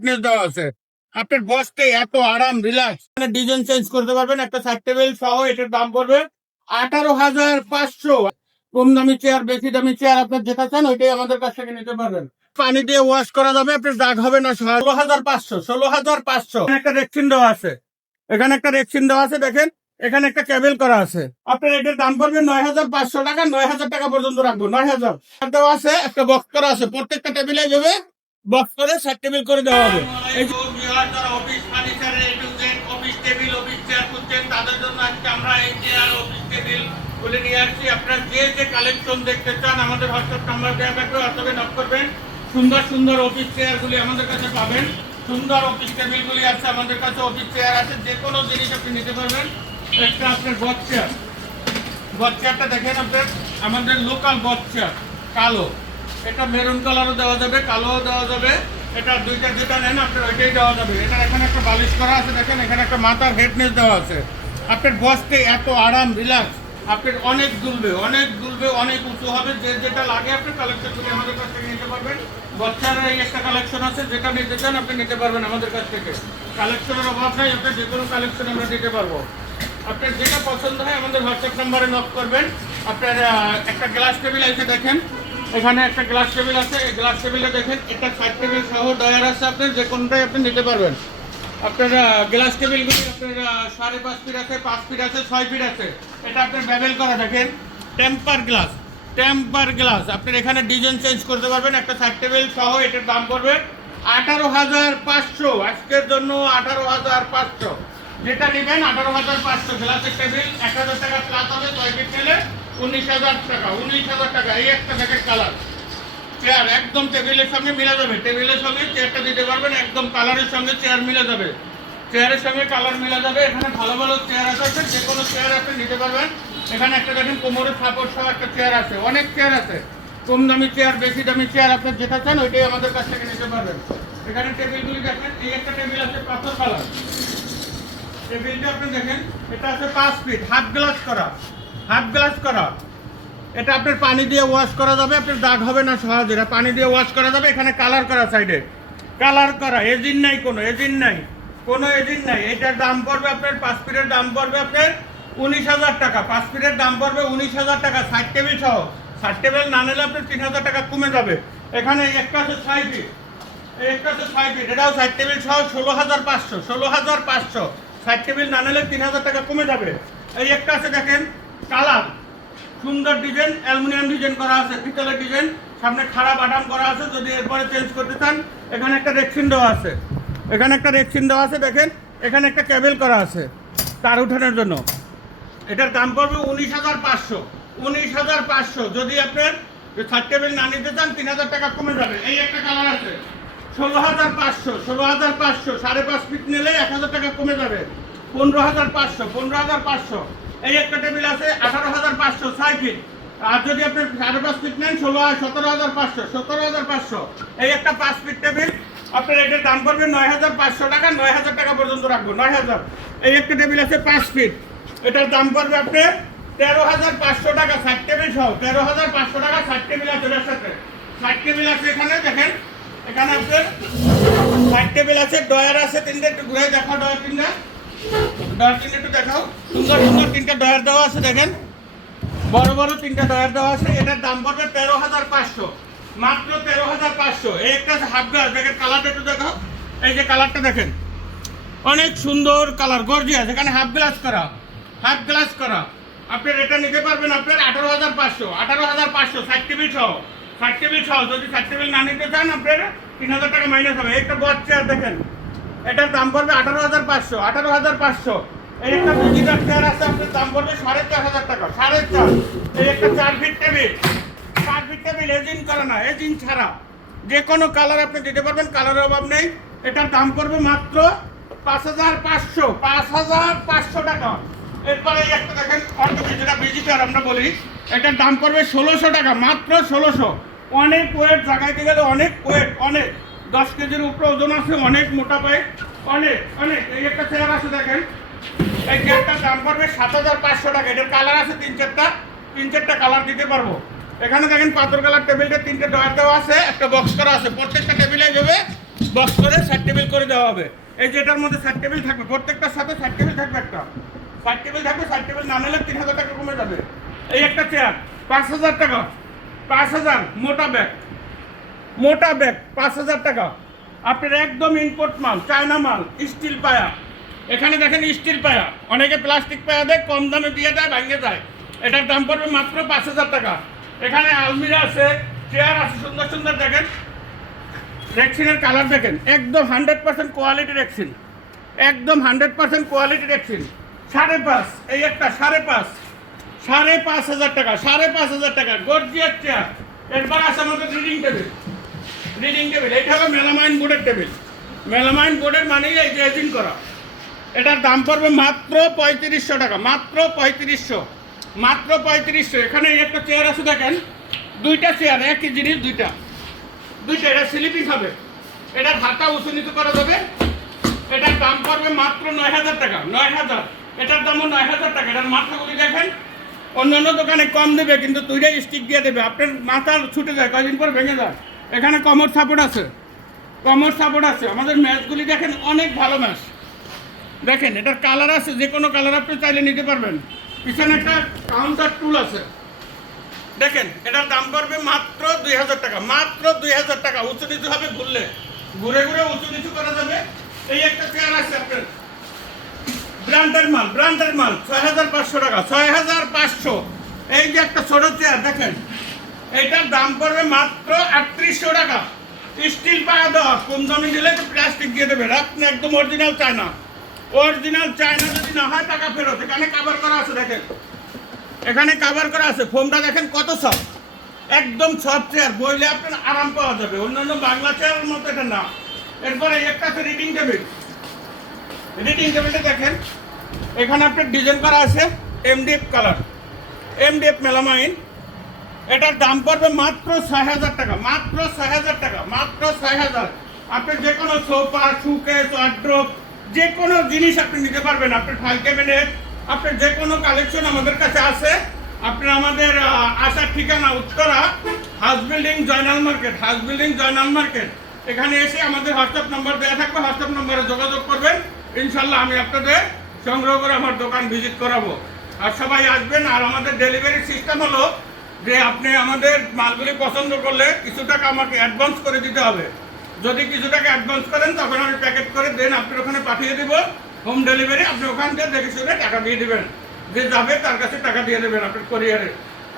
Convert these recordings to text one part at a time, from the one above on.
হেডনেস দেওয়া আছে। আপনার বসতে এত আরাম রিল্যাক্স, ডিজাইন চেঞ্জ করতে পারবেন। একটা সাইড টেবিল সহ এটার দাম পড়বে 18,500। কম দামি চেয়ার, বেশি দামি চেয়ার, আপনার যেটা চান ওইটাই আমাদের কাছ থেকে নিতে পারবেন। পানি দিয়ে ওয়াশ করা যাবে, আপনার দাগ হবে না। 16,500, 16,500। একটা রেক্সিন দেওয়া আছে, এখানে একটা রেক্সিন দেওয়া আছে, দেখেন এখানে একটা কেবল করা আছে। আপনার এটার দাম পড়বে 9,500 টাকা। 9,000 টাকা পর্যন্ত রাখবো। 9,000 দেওয়া আছে, একটা বক্স করা আছে, প্রত্যেকটা টেবিলে যাবে বক্স করে সাইড টেবিল করে দেওয়া হবে। এই যে অফিস ফার্নিচারের A to Z, office table, office chair খুঁজছেন তাদের জন্য আজকে আমরা এই চেয়ার, অফিস টেবিল বলে নিয়ে আসছি। আপনারা যে কালেকশন দেখতে চান আমাদের হোয়াটসঅ্যাপ নাম্বার দেওয়া থাকবে, হোয়াটসঅ্যাপে নক করবেন। সুন্দর সুন্দর অফিস চেয়ারগুলি আমাদের কাছে পাবেন, সুন্দর অফিস টেবিলগুলি আছে আমাদের কাছে, অফিস চেয়ার আছে, যে কোনো জিনিস আপনি নিতে পারবেন। একটা আপনার বট চেয়ার, বট চেয়ারটা দেখেন আপনার আমাদের লোকাল বট চেয়ার, কালো, এটা মেরুন কালারও দেওয়া যাবে, কালোও দেওয়া যাবে। এটা দুইটা যেটা নেন আপনার ওইটাই দেওয়া যাবে। এটা এখানে একটা বালিশ করা আছে, দেখেন এখানে একটা মাথার হেডনেস দেওয়া আছে। আপনার বসতে এত আরাম রিল্যাক্স, আপনার অনেক দুলবে, অনেক দুলবে, অনেক উঁচু হবে। যে যেটা লাগে আপনি কালেকশন করে আমাদের কাছ থেকে নিতে পারবেন। বাচ্চারা এই একটা কালেকশন আছে, যেটা নিতে চান আপনি নিতে পারবেন আমাদের কাছ থেকে। কালেকশনের অভাব নাই, আপনার যে কোনো কালেকশন আমরা দিতে পারবো। আপনার যেটা পছন্দ হয় আমাদের হোয়াটসঅ্যাপ নাম্বারে নক করবেন। আপনার একটা গ্লাস টেবিল আছে, দেখেন এখানে একটা গ্লাস টেবিল আছে। এই গ্লাস টেবিলটা দেখেন, এটা সাইড টেবিল সহ ডয়ার আছে, আপনার যে কোনটাই আপনি নিতে পারবেন। আপনার গ্লাস টেবিলগুলি আপনার 5.5 ফিট আছে, 5 ফিট আছে, 6 ফিট আছে। এটা আপনার ব্যবহার করা, দেখেন টেম্পার গ্লাস, টেম্পার গ্লাস। আপনার এখানে ডিজাইন চেঞ্জ করতে পারবেন। একটা সাইড টেবিল সহ এটার দাম পড়বে 18,500। আজকের জন্য 18,500। যেটা নেবেন 18,500। গ্লাসের টেবিল 1,000 টাকা প্লাস হবে, 6 ফিট নিলে 19,000 টাকা। 19,000 টাকা। এই একটা দেখেন কালার চেয়ার, একদম টেবিলের সঙ্গে মিলে যাবে। টেবিলের সঙ্গে চেয়ারটা দিতে পারবেন, একদম কালারের সঙ্গে চেয়ার মিলে যাবে, চেয়ারের সঙ্গে কালার মিলে যাবে। এখানে ভালো ভালো চেয়ার আছে, যে কোনো চেয়ার আপনি নিতে পারবেন। এখানে একটা দেখেন কোমরের সাপোর্ট সহ একটা চেয়ার আছে, অনেক চেয়ার আছে, কম দামি চেয়ার, বেশি দামি চেয়ার, আপনার যেটা চান ওইটাই আমাদের কাছ থেকে নিতে পারবেন। এখানে টেবিলগুলি দেখেন, এই একটা টেবিল আছে পাথর কালার, টেবিলটা আপনি দেখেন এটা আছে 5 ফিট, হাফ গ্লাস করা, হাফ গ্লাস করা। এটা আপনার পানি দিয়ে ওয়াশ করা যাবে, আপনার দাগ হবে না সহজে। এটা পানি দিয়ে ওয়াশ করা যাবে। এখানে কালার করা, সাইডে কালার করা, এজিন নাই, কোনো এজিন নাই, কোনো এজিন নাই। এটার দাম পড়বে আপনার 5 ফিটের দাম পড়বে আপনার 19,000 টাকা। 5 ফিটের দাম পড়বে 19,000 টাকা, সাইড টেবিল সহ। সাইড টেবিল না নিলে আপনার 3,000 টাকা কমে যাবে। এখানে একটা আছে 6 ফিট, একটা আছে 6 ফিট, এটাও সাইড টেবিল সহ 16,500। 16,500 সাইড টেবিল না নিলে 3,000 টাকা কমে যাবে। এই একটা আছে দেখেন কালার, সুন্দর ডিজাইন, অ্যালুমিনিয়াম ডিজাইন করা আছে, পিতলের ডিজাইন, সামনে খারাপ বাটাম করা আছে। যদি এরপরে চেঞ্জ করতে চান এখানে একটা রেক্সিন দেওয়া আছে, এখানে একটা রেক্সিন দেওয়া আছে, দেখেন এখানে একটা কেবল করা আছে তার উঠানোর জন্য। এটার দাম পড়বে 19,500। 19,500। যদি আপনার সাইড টেবিল না নিতে চান 3,000 টাকা কমে যাবে। এই একটা কালার আছে 16,500। 16,500 5.5 ফিট নিলে 1,000 টাকা কমে যাবে। 15,500। 15,500। এই একটা টেবিল আছে 18,500, 6 ফিট। আর যদি আপনি 5.5 ফিট নেন 17,500। 17,500। এই একটা 5 ফিট টেবিল, আপনার এটার দাম পড়বে 9,500 টাকা। 9,000 টাকা পর্যন্ত রাখবো, 9,000। এই একটা টেবিল আছে 5 ফিট, এটার দাম পড়বে আপনার 13,500 টাকা, সাইড টেবিল সহ। 13,500 টাকা সাইড টেবিল আছে, এর সাথে সাইড টেবিল আছে। এখানে দেখেন, এখানে আপনার সাইড টেবিল আছে, ডয়ার আছে 3টে। একটু ঘুরে দেখাও ডয়ার 3টা, ডয়ার 3টে একটু দেখাও। সুন্দর সুন্দর 3টে ডয়ার দেওয়া আছে, দেখেন বড় বড় 3টে ডয়ার দেওয়া আছে। এটার দাম পড়বে 13,500, মাত্র 13,500। এই একটা হাফ গ্লাস, দেখেন কালারটা একটু দেখাও। এই যে কালারটা দেখেন, অনেক সুন্দর কালার, গর্জিয়াস। এখানে হাফ গ্লাস করা, হাফ গ্লাস করা। আপনার এটা নিতে পারবেন আপনার 18,500। 18,500 সাইড টেবিল সহ, সাইড টেবিল সহ। যদি সাইড টেবিল না নিতে চান আপনার 3,000 টাকা মাইনাস হবে। একটা বট চেয়ার দেখেন, এটার দাম পড়বে 18,500। 18,500। এই একটা ডিজিটাল চেয়ার আছে, আপনার দাম পড়বে 4,500 টাকা, 4,500। এই একটা 4 feet table, 4 feet table, edging করা না, এজিং ছাড়া, যে কোনো কালার আপনি দিতে পারবেন, কালারের অভাব নেই। এটার দাম পড়বে মাত্র 5,500। 5,500 টাকা। এরপরে একটা দেখেন অর্থোপেডিক, যেটা ভিজিটার আমরা বলি, এটার দাম পড়বে 1,600 টাকা, মাত্র 1,600। অনেক ওয়েট, জায়গাতে গেলে অনেক ওয়েট, অনেক 10 কেজির উপরে ওজন আছে, অনেক মোটা পায়, অনেক অনেক। এই একটা চেয়ার আছে দেখেন, এই চেয়ারটার দাম পড়বে 7,500 টাকা। এটার কালার আছে 3-4টা কালার দিতে পারবো। এখানে দেখেন পাথর কালার টেবিলটা 3টে ডয়ার দেওয়া আছে, একটা বক্স করা আছে, প্রত্যেকটা টেবিলে যাবে বক্স করে সাইড টেবিল করে দেওয়া হবে। এই যে এটার মধ্যে সাইড টেবিল থাকবে, প্রত্যেকটার সাথে সাইড টেবিল থাকবে, একটা সাইড টেবিল থাকবে। সাইড টেবিল না নিলে 3000 টাকা কমে যাবে। এই একটা চেয়ার 5000 টাকা, 5000 মোটা ব্যাগ, মোটা ব্যাগ 5000 টাকা। আপনার একদম ইম্পোর্ট মাল, চায়না মাল, স্টিল পায়া। এখানে দেখেন স্টিল পায়া, অনেকে প্লাস্টিক পায়া দেয়, কম দামে দিয়ে দেয়, ভাঙে যায়। এটার দাম পড়বে মাত্র 5000 টাকা। এখানে আলমিরা আছে, চেয়ার আছে, সুন্দর সুন্দর দেখেন। রেক্সিনের কালার দেখেন, একদম 100% কোয়ালিটি রেক্সিন, একদম 100% কোয়ালিটি রেক্সিন। 5.5, এই একটা 5.5, 5.5 টাকা, 5.5 টাকা গর্জিয়াস চেয়ার। এরপর আছে আমাদের রিডিং টেবিল, রিডিং টেবিল। এটা হলো মেলামাইন বোর্ডের টেবিল। মেলামাইন বোর্ডের মানেই এই যে এজিং করা। এটার দাম পড়বে মাত্র 3500 টাকা, মাত্র 3500, মাত্র 3500। এখানে এই একটা চেয়ার আছে দেখেন, দুইটা চেয়ার একই জিনিস, দুইটা এটা স্লিপিং হবে। এটার হাতা উঁচু নিচু করা যাবে। এটার দাম পড়বে মাত্র 9000 টাকা, 9000। এটার দামও 9000 টাকা। এটার মাথাগুলি দেখেন, অন্যান্য দোকানে কম দেবে, কিন্তু দুইটাই স্টিক দিয়ে দেবে। আপনার মাথা ছুটে যায়, কয়দিন পর ভেঙে যায়। এখানে কমর সাপোর্ট আছে, কমর সাপোর্ট আছে। আমাদের ম্যাচগুলি দেখেন, অনেক ভালো ম্যাচ। দেখেন এটার কালার আছে, যে কোনো কালার আপনি চাইলে নিতে পারবেন। পিছনে একটা কাউন্টার টুল আছে দেখেন। এটার দাম পড়বে মাত্র 2000 টাকা, মাত্র 2000 টাকা। উঁচু নিচু হবে, ঘুরলে ঘুরে ঘুরে উঁচু নিচু করা যাবে। এই একটা চেয়ার আছে আপনার, ব্র্যান্ডের মাল, ব্র্যান্ডের মাল, 6500 টাকা, 6500। এই যে একটা ছোট চেয়ার দেখেন, এটার দাম পড়বে মাত্র 3800 টাকা। স্টিল পায়া দেওয়া, কম দামি দিলে তো প্লাস্টিক দিয়ে দেবে। আপনি একদম অরিজিনাল চায়না, অরিজিনাল চায়না যদি না হয় টাকা ফেরত। এখানে কাভার করা আছে দেখেন, এখানে কাভার করা আছে। ফোমটা দেখেন কত সফট, একদম সফট চেয়ার, বইলে আপনার আরাম পাওয়া যাবে। অন্যান্য বাংলা চেয়ারের মতো এটা না। এরপরে একটা আছে রিডিং টেবিল। রিডিং টেবিলটা দেখেন, এখানে আপনার ডিজাইন করা আছে এমডিএফ কালার, এমডিএফ মেলামাইন। এটার দাম পড়বে মাত্র 6000 টাকা, মাত্র 6000 টাকা, মাত্র 6000। আপনি যে কোনো সোফা, সুকেস, ওয়ার্ড্রোব, যে কোনো জিনিস আপনি নিতে পারবেন। আপনার ফাইল ক্যাবিনেট, আপনার যে কোনো কালেকশন আমাদের কাছে আছে। আপনার আমাদের আসার ঠিকানা Uttara, house building, Joynal market, house building, Joynal market. এখানে এসে আমাদের হোয়াটসঅ্যাপ নম্বর দেওয়া থাকবে, হোয়াটসঅ্যাপ নম্বরে যোগাযোগ করবেন। ইনশাল্লাহ আমি আপনাদের সংগ্রহ করে আমার দোকান ভিজিট করাবো। আর সবাই আসবেন। আর আমাদের ডেলিভারি সিস্টেম হলো যে আপনি আমাদের মালগুলি পছন্দ করলে কিছু টাকা আমাকে অ্যাডভান্স করে দিতে হবে। যদি কিছু টাকা অ্যাডভান্স করেন, তখন আমি প্যাকেট করে দেন আপনার ওখানে পাঠিয়ে দেবো, হোম ডেলিভারি। আপনি ওখান থেকে দেখে শুনে টাকা দিয়ে দেবেন, যে যাবে তার কাছে টাকা দিয়ে দেবেন আপনার কোরিয়ারে।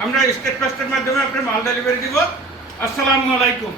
আমরা স্টেট ফাস্টের মাধ্যমে আপনার মাল ডেলিভারি দিব। আসসালামু আলাইকুম।